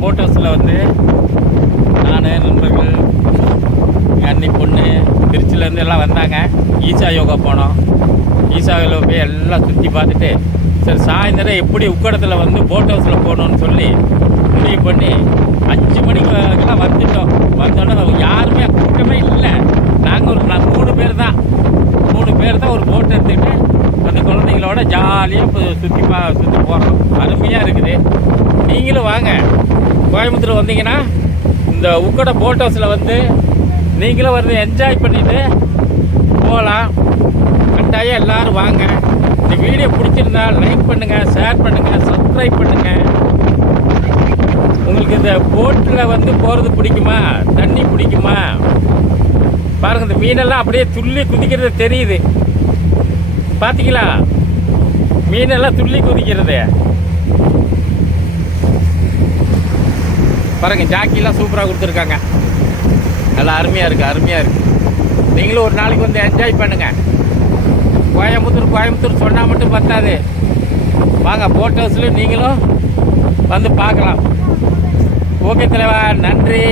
Boat ஹவுஸில் வந்து நான் நண்பர்கள் எங்கள் அண்ணி பொண்ணு திருச்சியிலேருந்து எல்லாம் வந்தாங்க. ஈஷா யோகா போனோம். ஈஷாவில் போய் எல்லாம் சுற்றி பார்த்துட்டு சரி சாயந்தரம் எப்படி உக்கடத்தில் வந்து போட் ஹவுஸில் போகணுன்னு சொல்லி முடிவு பண்ணி அஞ்சு மணிக்கெல்லாம் வந்துட்டோம். வந்தோடனே யாருமே கூட்டமே இல்லை. நாங்கள் ஒரு நான் மூணு பேர் தான். மூணு பேர் தான் ஒரு போட் எடுத்துக்கிட்டு அந்த குழந்தைங்களோட ஜாலியாக சுற்றி பா சுற்றி போகிறோம் அருமையாக இருக்குது. நீங்களும் வாங்க. கோயம்புத்தூர் வந்தீங்கன்னா இந்த உக்கடை போட் ஹவுஸில் வந்து நீங்களும் வந்து என்ஜாய் பண்ணிவிட்டு போகலாம். கட்டாயம் எல்லாரும் வாங்க. இந்த வீடியோ பிடிச்சிருந்தா லைக் பண்ணுங்கள் ஷேர் பண்ணுங்கள் சப்ஸ்கிரைப் பண்ணுங்கள் உங்களுக்கு இந்த போட்டில் வந்து போகிறது பிடிக்குமா? தண்ணி பிடிக்குமா? பாருங்க இந்த மீனெல்லாம் அப்படியே துள்ளி குதிக்கிறது தெரியுது. பார்த்தீங்களா மீனெல்லாம் துள்ளி குதிக்கிறது. பாருங்கள் ஜாக்கிலாம் சூப்பராக கொடுத்துருக்காங்க. நல்லா அருமையாக இருக்குது அருமையாக இருக்குது நீங்களும் ஒரு நாளைக்கு வந்து என்ஜாய் பண்ணுங்கள் கோயம்புத்தூர் கோயம்புத்தூர் சொன்னால் மட்டும் பத்தாது. வாங்க போட் ஹவுஸில் நீங்களும் வந்து பார்க்கலாம். ஓகே தலைவா நன்றி.